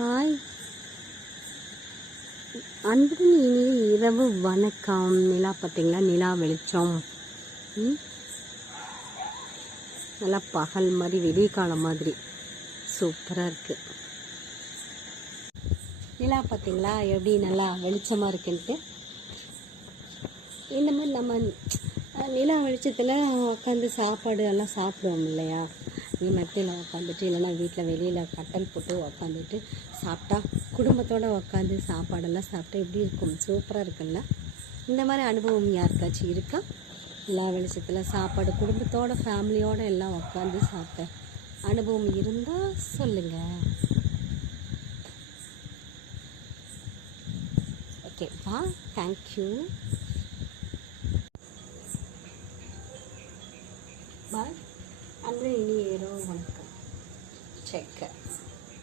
Hi அன்புடன் இனிய இரவு வணக்கம். நிலா பார்த்தீங்களா? நிலா வெளிச்சம் நல்லா பகல் மாதிரி, வெடிய காலம் மாதிரி சூப்பராக இருக்குது. நிலா பார்த்தீங்களா எப்படி நல்லா வெளிச்சமாக இருக்குன்ட்டு. இந்த மாதிரி நம்ம நிலா வெளிச்சத்தில் உட்காந்து சாப்பாடு எல்லாம் சாப்பிடுவோம் இல்லையா? மெத்தையில் உட்காந்துட்டு, இல்லைன்னா வீட்டில் வெளியில் கட்டல் போட்டு உட்காந்துட்டு சாப்பிட்டா, குடும்பத்தோடு உட்காந்து சாப்பாடெல்லாம் சாப்பிட்டா எப்படி இருக்கும்? சூப்பராக இருக்குல்ல? இந்த மாதிரி அனுபவம் யாருக்காச்சும் இருக்கா? நிலா வெளிச்சத்தில் சாப்பாடு குடும்பத்தோட ஃபேமிலியோடு எல்லாம் உட்காந்து சாப்பிட்ட அனுபவம் இருந்தால் சொல்லுங்கள். ஓகேப்பா, தேங்க்யூ.